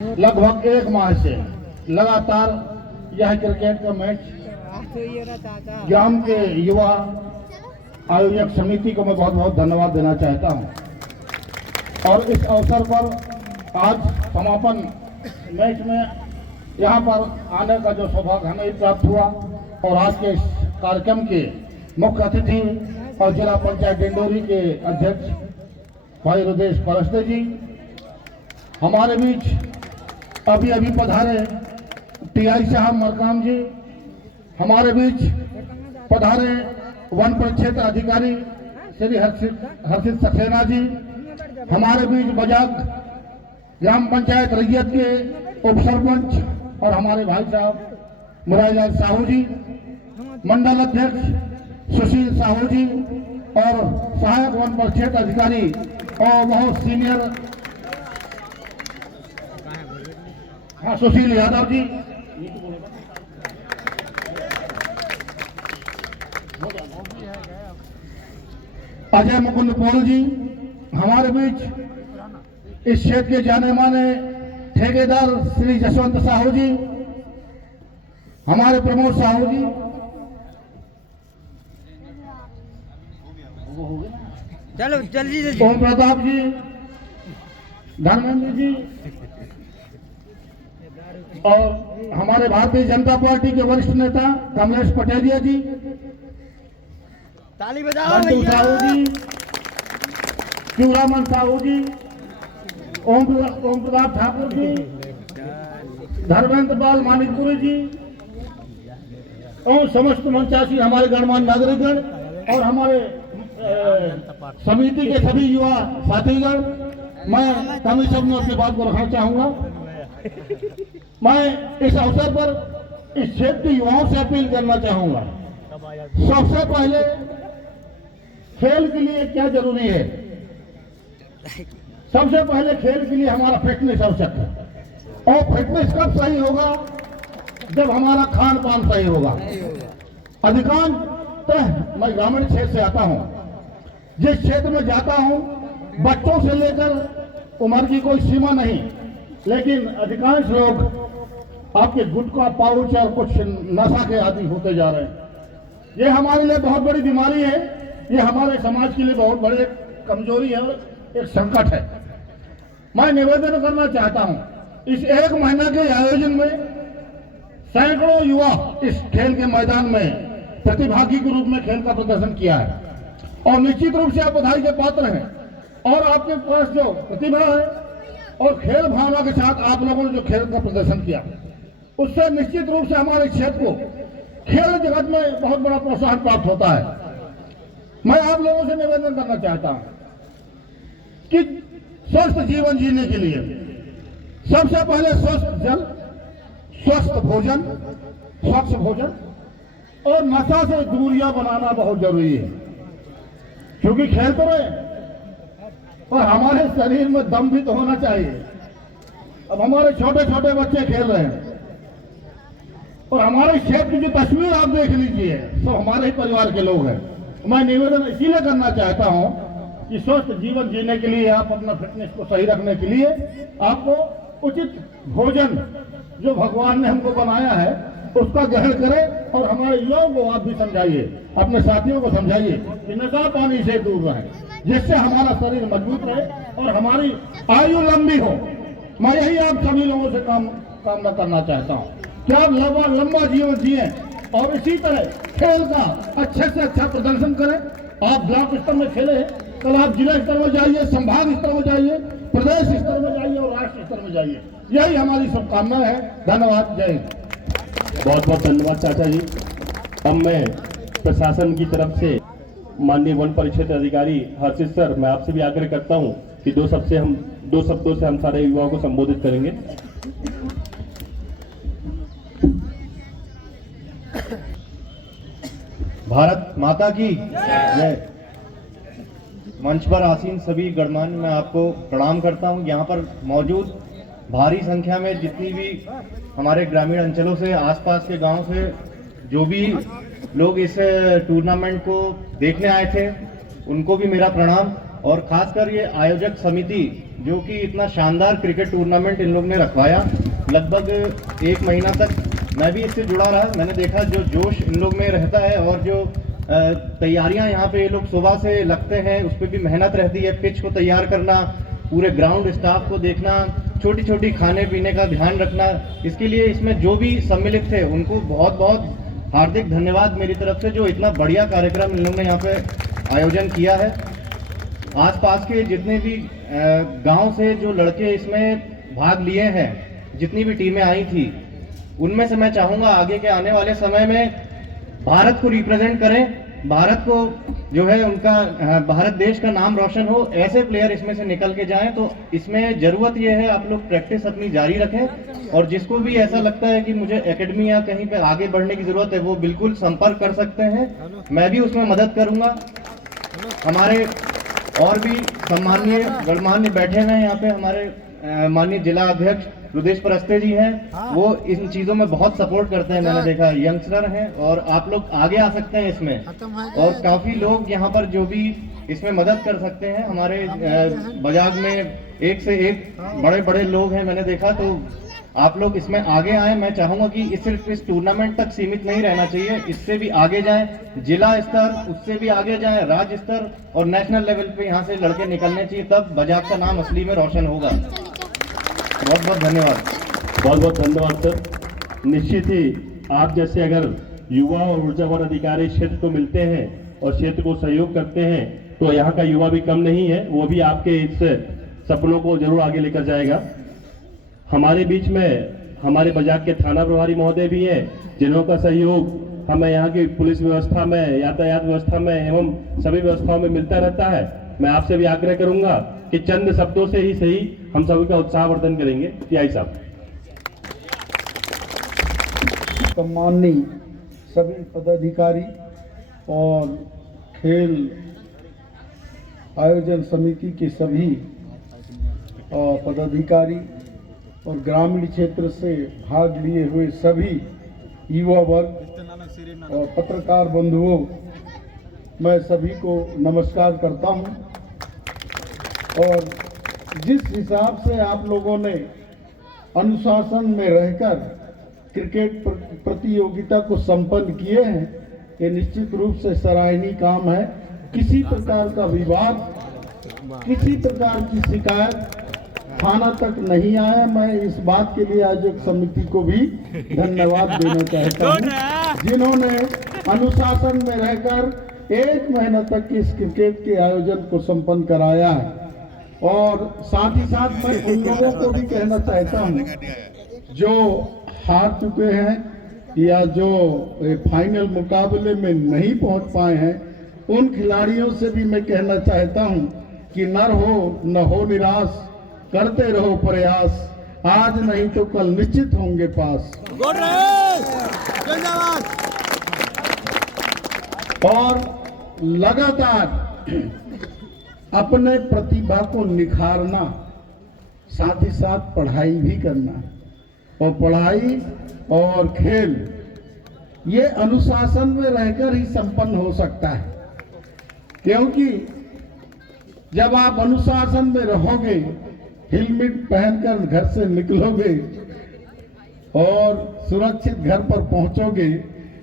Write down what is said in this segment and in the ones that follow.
लगभग एक माह से लगातार यह क्रिकेट का मैच ग्राम के युवा आयोजक समिति को मैं बहुत बहुत धन्यवाद देना चाहता हूं। और इस अवसर पर आज समापन मैच में यहां पर आने का जो सौभाग्य हमें प्राप्त हुआ और आज के इस कार्यक्रम के मुख्य अतिथि और जिला पंचायत डिंडोरी के अध्यक्ष भाई रुदेश परस्ते जी हमारे बीच अभी अभी पधारे टीआई साहब मरकाम जी, हमारे बीच पधारे वन परिक्षेत्र अधिकारी श्री हर्षित सक्सेना जी, हमारे बीच बजाग ग्राम पंचायत रैयत के उप सरपंच और हमारे भाई साहब मुरारीलाल साहू जी, मंडल अध्यक्ष सुशील साहू जी और सहायक वन परिक्षेत्र अधिकारी और बहुत सीनियर सुशील यादव जी, अजय मुकुंद पॉल जी, हमारे बीच इस क्षेत्र के जाने माने ठेकेदार श्री जसवंत साहू जी, हमारे प्रमोद साहू जी, चलो जल्दी ओम प्रताप जी, धर्मेंद्र जी और हमारे भारतीय जनता पार्टी के वरिष्ठ नेता कमलेश पटेलिया जी, ताली बजाओ साहू जी, शिवरामन साहू जी, ओम प्रताप ठाकुर जी, धर्मेंद्र पाल मानिकपुरी जी और समस्त मंचासी हमारे गणमान्य नागरिकगण और हमारे समिति के सभी युवा साथीगण, मैं कमी शब्दों की बात को रखना चाहूंगा। मैं इस अवसर पर इस क्षेत्र के युवाओं से अपील करना चाहूंगा। सबसे पहले खेल के लिए क्या जरूरी है? सबसे पहले खेल के लिए हमारा फिटनेस आवश्यक है और फिटनेस कब सही होगा? जब हमारा खान पान सही होगा। अधिकांश मैं ग्रामीण क्षेत्र से आता हूं, जिस क्षेत्र में जाता हूं बच्चों से लेकर उम्र की कोई सीमा नहीं, लेकिन अधिकांश लोग आपके गुटखा पाउच और कुछ नशा के आदि होते जा रहे हैं। ये हमारे लिए बहुत बड़ी बीमारी है, ये हमारे समाज के लिए बहुत बड़ी कमजोरी है और एक संकट है। मैं निवेदन करना चाहता हूं, इस एक महीना के आयोजन में सैकड़ों युवा इस खेल के मैदान में प्रतिभागी के रूप में खेल का प्रदर्शन किया है और निश्चित रूप से आप बधाई के पात्र हैं। और आपके पास जो प्रतिभा है और खेल भावना के साथ आप लोगों ने जो खेल का प्रदर्शन किया, उससे निश्चित रूप से हमारे क्षेत्र को खेल जगत में बहुत बड़ा प्रोत्साहन प्राप्त होता है। मैं आप लोगों से निवेदन करना चाहता हूं कि स्वस्थ जीवन जीने के लिए सबसे पहले स्वस्थ जल, स्वस्थ भोजन, स्वच्छ भोजन और नशा से दूरियां बनाना बहुत जरूरी है। क्योंकि खेल तो रहे पर हमारे शरीर में दम भी तो होना चाहिए। अब हमारे छोटे छोटे बच्चे खेल रहे हैं और हमारे क्षेत्र की जो तस्वीर आप देख लीजिए, सब हमारे ही परिवार के लोग हैं। मैं निवेदन इसीलिए करना चाहता हूं कि स्वस्थ जीवन जीने के लिए, आप अपना फिटनेस को सही रखने के लिए आपको उचित भोजन जो भगवान ने हमको बनाया है उसका ग्रहण करें और हमारे युवाओं को आप भी समझाइए, अपने साथियों को समझाइए कि नशा पानी से दूर रहें, जिससे हमारा शरीर मजबूत रहे और हमारी आयु लंबी हो। मैं यही आप सभी लोगों से कामना करना चाहता हूँ कि आप लंबा जीवन जिए और इसी तरह खेल का अच्छे से अच्छा प्रदर्शन करें। आप ब्लॉक स्तर में खेले, कल आप जिला स्तर में जाइए, संभाग स्तर में जाइए, प्रदेश स्तर में जाइए और राष्ट्र स्तर में जाइए। यही हमारी शुभकामनाएं है। धन्यवाद। जय हिंद। बहुत बहुत धन्यवाद चाचा जी। अब मैं प्रशासन की तरफ से माननीय वन परिक्षेत्र अधिकारी हर्षित सर, मैं आपसे भी आग्रह करता हूं कि दो शब्दों से हम सारे युवाओं को संबोधित करेंगे। भारत माता की जय। मंच पर आसीन सभी गणमान्य, मैं आपको प्रणाम करता हूं। यहाँ पर मौजूद भारी संख्या में जितनी भी हमारे ग्रामीण अंचलों से, आसपास के गांव से जो भी लोग इस टूर्नामेंट को देखने आए थे, उनको भी मेरा प्रणाम। और खासकर ये आयोजक समिति जो कि इतना शानदार क्रिकेट टूर्नामेंट इन लोग ने रखवाया, लगभग 1 महीना तक मैं भी इससे जुड़ा रहा। मैंने देखा जो जोश इन लोग में रहता है और जो तैयारियां यहाँ पे ये लोग सुबह से लगते हैं, उस पर भी मेहनत रहती है। पिच को तैयार करना, पूरे ग्राउंड स्टाफ को देखना, छोटी छोटी खाने पीने का ध्यान रखना, इसके लिए इसमें जो भी सम्मिलित थे उनको बहुत बहुत हार्दिक धन्यवाद मेरी तरफ से, जो इतना बढ़िया कार्यक्रम इन लोगों ने यहाँ पे आयोजन किया है। आसपास के जितने भी गांव से जो लड़के इसमें भाग लिए हैं, जितनी भी टीमें आई थी, उनमें से मैं चाहूँगा आगे के आने वाले समय में भारत को रिप्रेजेंट करें, भारत को जो है उनका भारत देश का नाम रोशन हो, ऐसे प्लेयर इसमें से निकल के जाएं। तो इसमें ज़रूरत यह है आप लोग प्रैक्टिस अपनी जारी रखें, और जिसको भी ऐसा लगता है कि मुझे एकेडमी या कहीं पे आगे बढ़ने की ज़रूरत है, वो बिल्कुल संपर्क कर सकते हैं, मैं भी उसमें मदद करूँगा। हमारे और भी सम्माननीय गणमान्य बैठे हुए हैं यहाँ पे, हमारे माननीय जिला अध्यक्ष रुदेश परस्ते जी हैं, वो इन चीज़ों में बहुत सपोर्ट करते हैं। मैंने देखा यंगस्टर हैं और आप लोग आगे आ सकते हैं इसमें, और काफ़ी लोग यहाँ पर जो भी इसमें मदद कर सकते हैं। हमारे बजाज में एक से एक बड़े बड़े लोग हैं, मैंने देखा। तो आप लोग इसमें आगे आए। मैं चाहूँगा कि सिर्फ इस टूर्नामेंट तक सीमित नहीं रहना चाहिए, इससे भी आगे जाएं, जिला स्तर, उससे भी आगे जाएं, राज्य स्तर और नेशनल लेवल पे यहाँ से लड़के निकलने चाहिए, तब बजाज का नाम असली में रोशन होगा। बहुत बहुत धन्यवाद। बहुत बहुत धन्यवाद सर। निश्चित ही आप जैसे अगर युवा और ऊर्जावान अधिकारी क्षेत्र को मिलते हैं और क्षेत्र को सहयोग करते हैं, तो यहाँ का युवा भी कम नहीं है, वो भी आपके इस सपनों को जरूर आगे लेकर जाएगा। हमारे बीच में हमारे बजाज के थाना प्रभारी महोदय भी हैं, जिनका सहयोग हमें यहाँ की पुलिस व्यवस्था में, यातायात व्यवस्था में एवं सभी व्यवस्थाओं में मिलता रहता है। मैं आपसे भी आग्रह करूंगा कि चंद शब्दों से ही सही हम सभी का उत्साहवर्धन करेंगे। टीआई साहब। सम्माननीय सभी पदाधिकारी और खेल आयोजन समिति के सभी पदाधिकारी और ग्रामीण क्षेत्र से भाग लिए हुए सभी युवा वर्ग और पत्रकार बंधुओं, मैं सभी को नमस्कार करता हूं। और जिस हिसाब से आप लोगों ने अनुशासन में रहकर क्रिकेट प्रतियोगिता को संपन्न किए हैं, ये निश्चित रूप से सराहनीय काम है। किसी प्रकार का विवाद, किसी प्रकार की शिकायत थाना तक नहीं आया। मैं इस बात के लिए आयोजक समिति को भी धन्यवाद देना चाहता हूँ, जिन्होंने अनुशासन में रहकर 1 महीना तक इस क्रिकेट के आयोजन को संपन्न कराया है। और साथ ही साथ मैं उन लोगों को भी कहना चाहता हूँ जो हार चुके हैं या जो फाइनल मुकाबले में नहीं पहुंच पाए हैं, उन खिलाड़ियों से भी मैं कहना चाहता हूं कि न हो निराश, करते रहो प्रयास, आज नहीं तो कल निश्चित होंगे पास। और लगातार अपने प्रतिभा को निखारना, साथ ही साथ पढ़ाई भी करना, और पढ़ाई और खेल ये अनुशासन में रहकर ही संपन्न हो सकता है। क्योंकि जब आप अनुशासन में रहोगे, हेलमेट पहनकर घर से निकलोगे और सुरक्षित घर पर पहुंचोगे,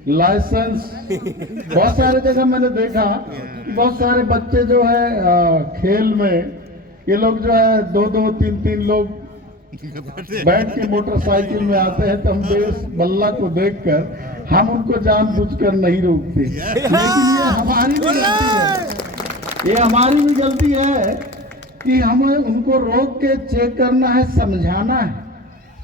लाइसेंस, बहुत सारे जगह मैंने देखा कि बहुत सारे बच्चे जो है खेल में, ये लोग जो है 2-2, 3-3 लोग बैठ के मोटरसाइकिल में आते हैं, तो हम देश बल्ला को देखकर हम उनको जानबूझकर नहीं रोकते, लेकिन ये हमारी भी गलती है। ये हमारी भी गलती है कि हमें उनको रोक के चेक करना है, समझाना है।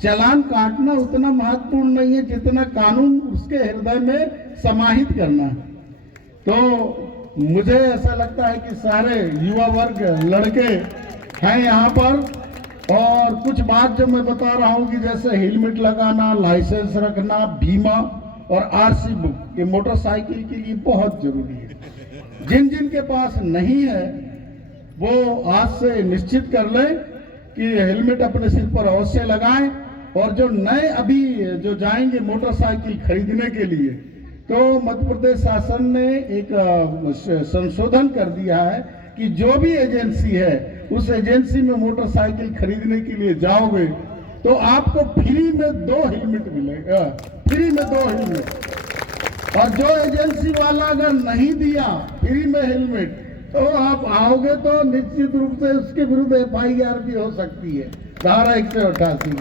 चालान काटना उतना महत्वपूर्ण नहीं है जितना कानून उसके हृदय में समाहित करना है। तो मुझे ऐसा लगता है कि सारे युवा वर्ग लड़के हैं यहाँ पर, और कुछ बात जो मैं बता रहा हूँ कि जैसे हेलमेट लगाना, लाइसेंस रखना, बीमा और आरसी बुक, ये मोटरसाइकिल के लिए बहुत जरूरी है। जिन जिन के पास नहीं है वो आज से निश्चित कर लें कि हेलमेट अपने सिर पर अवश्य लगाएं। और जो नए अभी जो जाएंगे मोटरसाइकिल खरीदने के लिए, तो मध्य प्रदेश शासन ने एक संशोधन कर दिया है कि जो भी एजेंसी है उस एजेंसी में मोटरसाइकिल खरीदने के लिए जाओगे तो आपको फ्री में 2 हेलमेट मिलेगा, फ्री में 2 हेलमेट। और जो एजेंसी वाला अगर नहीं दिया फ्री में हेलमेट तो आप आओगे तो निश्चित रूप से उसके विरुद्ध FIR भी हो सकती है, धारा 188।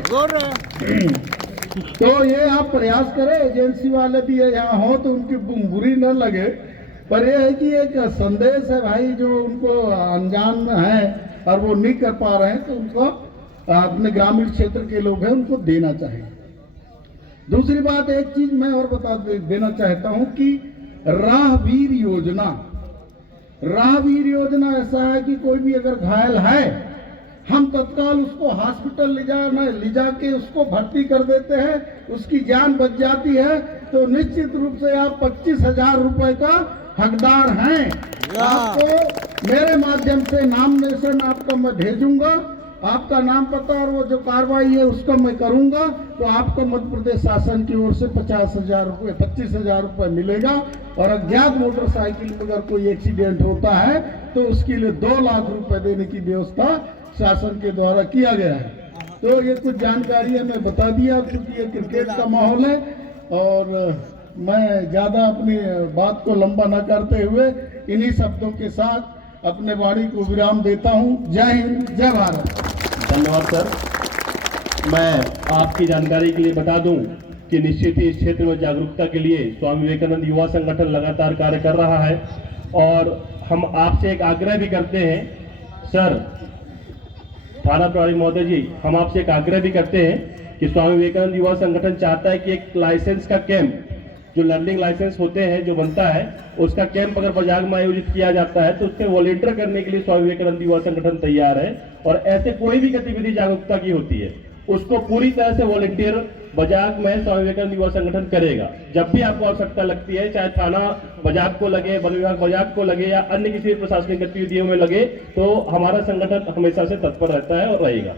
तो ये आप प्रयास करें, एजेंसी वाले भी यहाँ हो तो उनकी बुरी न लगे, पर यह है कि एक संदेश है भाई, जो उनको अनजान में है और वो नहीं कर पा रहे हैं तो उनको अपने ग्रामीण क्षेत्र के लोग हैं उनको देना चाहिए। दूसरी बात, एक चीज मैं और बता देना चाहता हूं कि राहवीर योजना ऐसा है कि कोई भी अगर घायल है हम तत्काल उसको हॉस्पिटल ले जाके उसको भर्ती कर देते हैं, उसकी जान बच जाती है। तो निश्चित रूप से आप 25,000 रुपए का हकदार हैं। आपको मेरे माध्यम से नामिनेशन आपका मैं भेजूंगा, आपका नाम पता और वो जो कार्रवाई है उसका मैं करूंगा, तो आपको मध्य प्रदेश शासन की ओर से 25,000 रुपए मिलेगा। और अज्ञात मोटरसाइकिल में अगर कोई एक्सीडेंट होता है तो उसके लिए 2 लाख रुपए देने की व्यवस्था शासन के द्वारा किया गया है। तो ये कुछ जानकारियां मैं बता दिया, क्योंकि ये क्रिकेट का माहौल है और मैं ज्यादा अपनी बात को लंबा न करते हुए इन्हीं शब्दों के साथ अपने वाणी को विराम देता हूं। जय हिंद, जय भारत। धन्यवाद सर। मैं आपकी जानकारी के लिए बता दूं कि निश्चित ही इस क्षेत्र में जागरूकता के लिए स्वामी विवेकानंद युवा संगठन लगातार कार्य कर रहा है और हम आपसे एक आग्रह भी करते हैं सर, थाना प्रभारी महोदय जी, हम आपसे एक आग्रह भी करते हैं कि स्वामी विवेकानंद युवा संगठन चाहता है कि एक लाइसेंस का कैंप, जो लर्निंग लाइसेंस होते हैं जो बनता है उसका कैंप अगर बाजार में आयोजित किया जाता है तो उसके वॉलंटियर करने के लिए स्वामी विवेकानंद युवा संगठन तैयार है। और ऐसे कोई भी गतिविधि जागरूकता की होती है उसको पूरी तरह से वॉलंटियर बाजार में स्वामी विवेकानंद युवा संगठन करेगा। जब भी आपको आवश्यकता लगती है, चाहे थाना बाजार को लगे, वन विभाग बाजार को लगे या अन्य किसी प्रशासनिक गतिविधियों में लगे, तो हमारा संगठन हमेशा से तत्पर रहता है और रहेगा।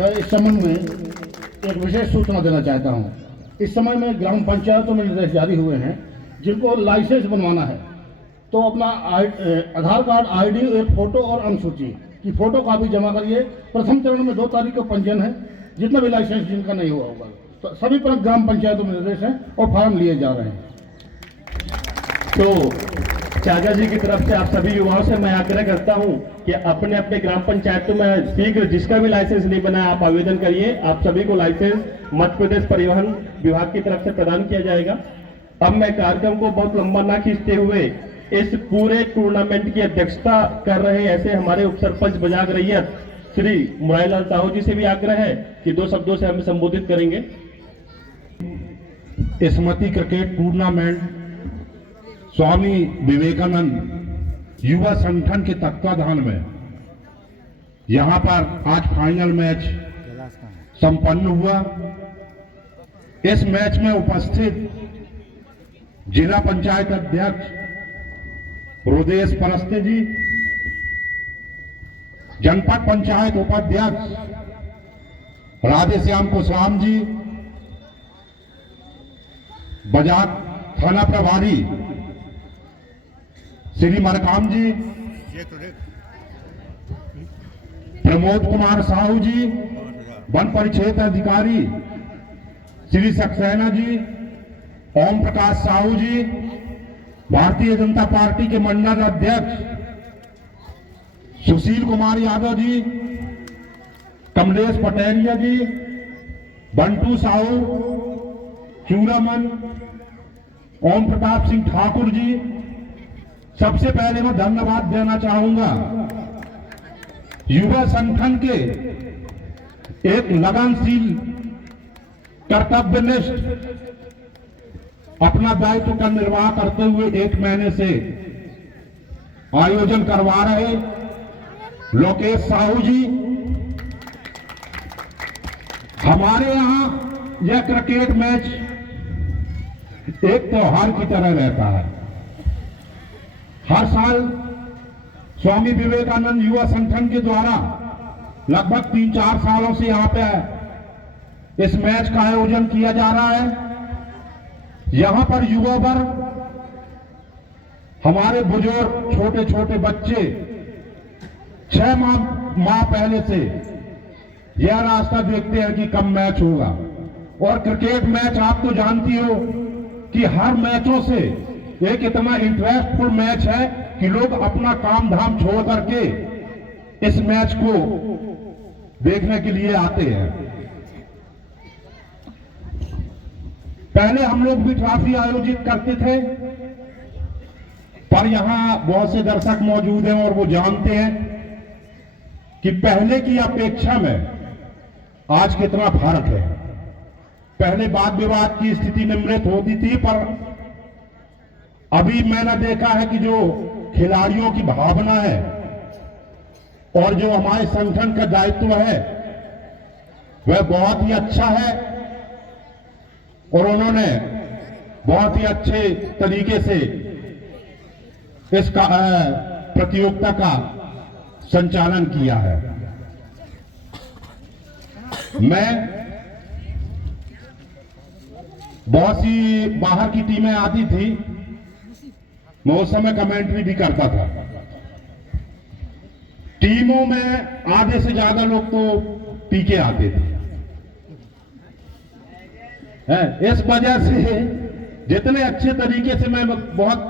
मैं इस संबंध में एक विशेष सूचना देना चाहता हूँ। इस समय में ग्राम पंचायतों में निर्देश जारी हुए हैं, जिनको लाइसेंस बनवाना है तो अपना आधार कार्ड, ID, एक फोटो और अनुसूची की फोटो कॉपी जमा करिए। प्रथम चरण में 2 तारीख को पंजीयन है, जितना भी लाइसेंस जिनका नहीं हुआ होगा तो सभी पर ग्राम पंचायतों में निर्देश है और फॉर्म लिए जा रहे हैं। तो चाचा जी की तरफ से आप सभी युवाओं से मैं आग्रह करता हूं कि अपने अपने ग्राम पंचायतों में शीघ्र जिसका भी लाइसेंस नहीं बना है आप आवेदन करिए। आप सभी को लाइसेंस मध्य प्रदेश परिवहन विभाग की तरफ से प्रदान किया जाएगा। अब मैं कार्यक्रम को बहुत लंबा ना खींचते हुए इस पूरे टूर्नामेंट की अध्यक्षता कर रहे ऐसे हमारे उप सरपंच बजाग रैयत श्री मुरारीलाल साहू जी से भी आग्रह है कि 2 शब्दों से हमें संबोधित करेंगे। स्मृति क्रिकेट टूर्नामेंट स्वामी विवेकानंद युवा संगठन के तत्वाधान में यहां पर आज फाइनल मैच संपन्न हुआ। इस मैच में उपस्थित जिला पंचायत अध्यक्ष हृदयेश परस्ते जी, जनपद पंचायत उपाध्यक्ष राधेश्याम कुशवाहा जी, बाजार थाना प्रभारी श्री मरकाम जी, प्रमोद कुमार साहू जी, वन परिक्षेत्र अधिकारी श्री सक्सेना जी, ओम प्रकाश साहू जी, भारतीय जनता पार्टी के मंडल अध्यक्ष सुशील कुमार यादव जी, कमलेश पटेलिया जी, बंटू साहू, चूड़ामन, ओम प्रताप सिंह ठाकुर जी, सबसे पहले मैं धन्यवाद देना चाहूंगा युवा संगठन के एक लगनशील, कर्तव्यनिष्ठ, अपना दायित्व का निर्वाह करते हुए 1 महीने से आयोजन करवा रहे लोकेश साहू जी। हमारे यहां यह क्रिकेट मैच एक त्योहार की तरह रहता है। हर साल स्वामी विवेकानंद युवा संगठन के द्वारा लगभग 3-4 सालों से यहां पे इस मैच का आयोजन किया जा रहा है। यहां पर युवा वर्ग, हमारे बुजुर्ग, छोटे छोटे बच्चे 6 माह पहले से यह रास्ता देखते हैं कि कब मैच होगा। और क्रिकेट मैच आप तो जानती हो कि हर मैचों से एक इतना इंटरेस्टफुल मैच है कि लोग अपना काम धाम छोड़ करके इस मैच को देखने के लिए आते हैं। पहले हम लोग भी ट्रॉफी आयोजित करते थे, पर यहां बहुत से दर्शक मौजूद हैं और वो जानते हैं कि पहले की अपेक्षा में आज कितना फर्क है। पहले वाद विवाद की स्थिति निम्रित होती थी, पर अभी मैंने देखा है कि जो खिलाड़ियों की भावना है और जो हमारे संगठन का दायित्व है वह बहुत ही अच्छा है और उन्होंने बहुत ही अच्छे तरीके से इस प्रतियोगिता का संचालन किया है। मैं बहुत सी बाहर की टीमें आती थी, मैं उस समय कमेंट्री भी करता था। टीमों में आधे से ज्यादा लोग तो पी के आते थे। इस वजह से जितने अच्छे तरीके से मैं बहुत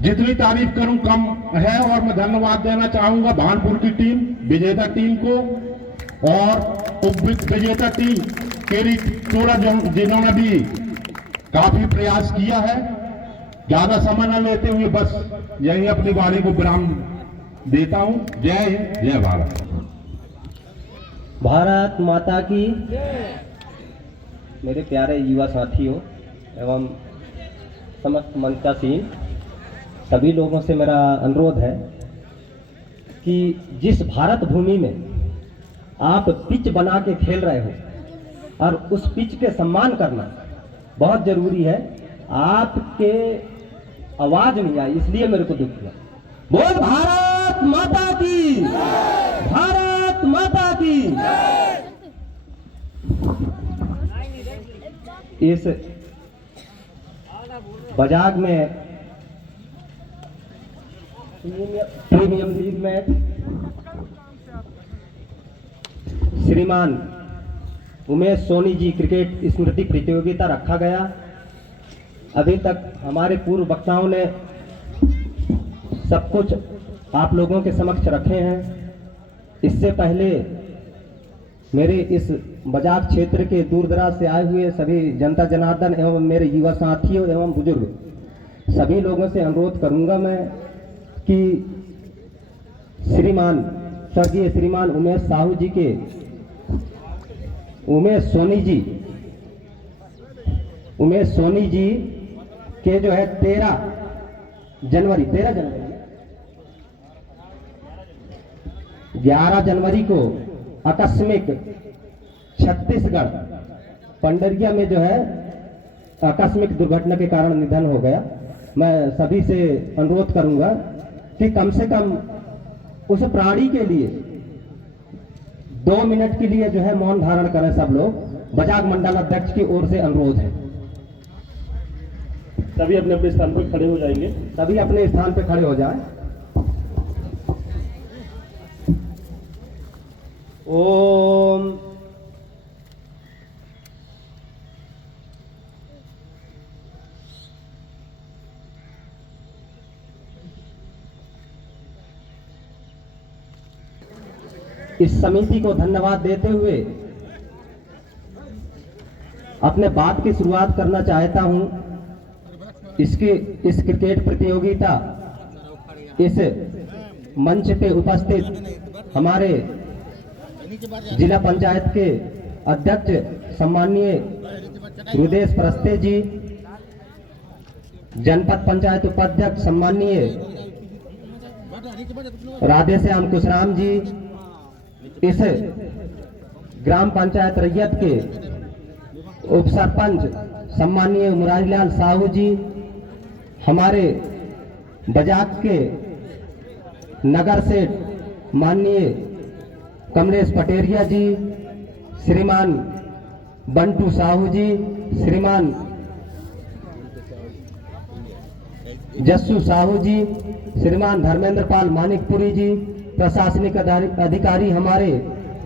जितनी तारीफ करूं कम है। और मैं धन्यवाद देना चाहूंगा भानपुर की टीम, विजेता टीम को और उप विजेता टीम केरी टोरा जिन्होंने भी काफी प्रयास किया है। ज्यादा समय न लेते हुए बस यही अपनी वाणी को विराम देता हूं। जय हिंद, जय भारत। भारत माता की। मेरे प्यारे युवा साथियों एवं समस्त मंचासीन सभी लोगों से मेरा अनुरोध है कि जिस भारत भूमि में आप पिच बना के खेल रहे हो और उस पिच के सम्मान करना बहुत जरूरी है। आपके आवाज नहीं आई इसलिए मेरे को दुख हुआ। बोल भारत माता की, भारत माता की। इस बजाज में प्रीमियम लीग में श्रीमान उमेश सोनी जी क्रिकेट स्मृति प्रतियोगिता रखा गया। अभी तक हमारे पूर्व वक्ताओं ने सब कुछ आप लोगों के समक्ष रखे हैं। इससे पहले मेरे इस बजाज क्षेत्र के दूर दराज से आए हुए सभी जनता जनार्दन एवं मेरे युवा साथियों एवं बुजुर्ग सभी लोगों से अनुरोध करूंगा मैं कि श्रीमान स्वर्गीय श्रीमान उमेश साहू जी के उमेश सोनी जी के जो है 11 जनवरी 11 जनवरी को आकस्मिक छत्तीसगढ़ पंडरिया में जो है आकस्मिक दुर्घटना के कारण निधन हो गया। मैं सभी से अनुरोध करूंगा कि कम से कम उस प्राणी के लिए 2 मिनट के लिए जो है मौन धारण करें सब लोग। बजाज मंडल अध्यक्ष की ओर से अनुरोध है। सभी अपने अपने स्थान पर खड़े हो जाएंगे। सभी अपने स्थान पर खड़े हो जाएं। ओम इस समिति को धन्यवाद देते हुए अपने बात की शुरुआत करना चाहता हूं। इस क्रिकेट प्रतियोगिता इस मंच पे उपस्थित हमारे जिला पंचायत के अध्यक्ष सम्माननीय रुदेश प्रस्ते जी, जनपद पंचायत उपाध्यक्ष सम्माननीय राधेश्याम कुशराम जी, इस ग्राम पंचायत रैयत के उप सरपंच सम्माननीय मुरारीलाल साहू जी, हमारे बजाज के नगर सेठ माननीय कमलेश पटेरिया जी, श्रीमान बंटू साहू जी, श्रीमान जस्सू साहू जी, श्रीमान धर्मेंद्र पाल मानिकपुरी जी, प्रशासनिक अधिकारी हमारे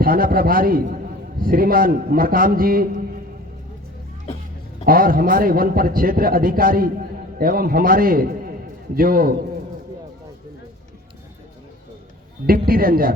थाना प्रभारी श्रीमान मरकाम जी और हमारे वन परिक्षेत्र अधिकारी एवं हमारे जो डिप्टी रेंजर